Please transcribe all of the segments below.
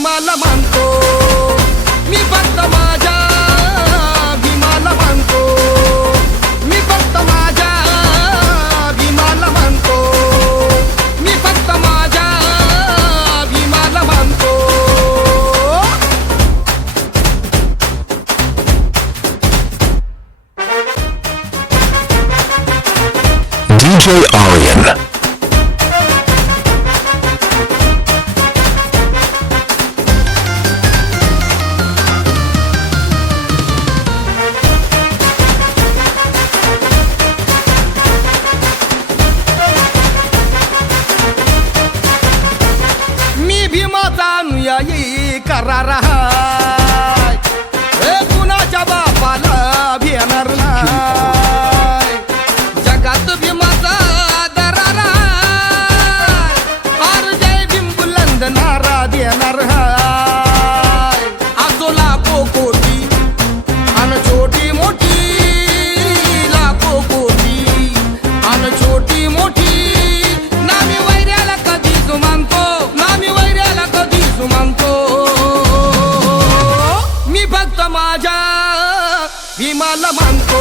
भीमाला मानतो, मी फक्त माझ्या भीमाला मानतो, मी फक्त माझ्या भीमाला मानतो, मी फक्त माझ्या भीमाला मानतो. DJ Aryan. मी भीमाचा अनुयायी करार हाय, कुणाच्या बापाला भेटणार नाही. जगात भीमाचा दरार हाय, और जय भीम बुलंद नारा देणार हाय. असो लाखो कोटी अन छोटी मोठी, लाखो कोटी अन छोटी मोठी, नामी वैऱ्याला कधी जुमानतो, नामी वैऱ्याला कधी जुमानतो. मी फक्त माझ्या भीमाला मानतो,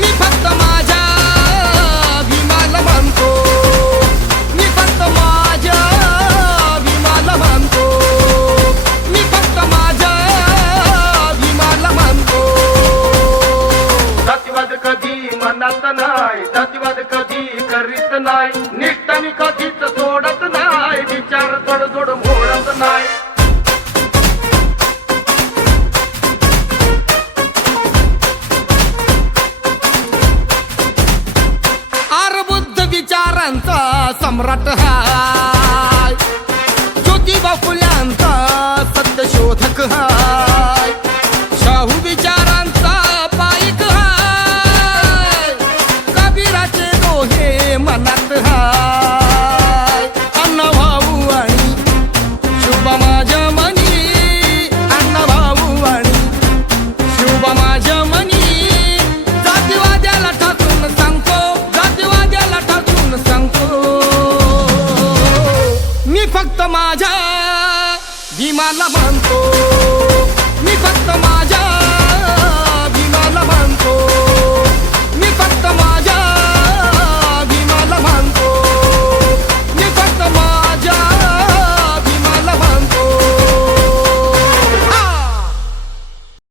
मी फक्त माझ्या भीमाला मानतो, मी फक्त माझ्या भीमाला मानतो, मी फक्त माझ्या भीमाला मानतो. जातीवाद कधी मनात नाही, जातीवाद कधी करीत नाही, निष्ठा मी कधीच सोडत नाही, विचार तडजोड मोडत नाही. आर बुद्ध विचारांचा सम्राट हाय, ज्योतिबा फुल्यांचा सत्यशोधक हाय, शाहू विचारांचा पाईक हाय, कबीराचे दोहे मनात हाय. अण्णाभाऊ आणि शिवबा माझ्या मनी, अण्णाभाऊ आणि शिवबा माझ्या मनी. जातीवाद्याला ठाकून सांगतो, जातीवाद्याला ठाकून सांगतो, मी फक्त माझ्या भीमाला मानतो, मी फक्त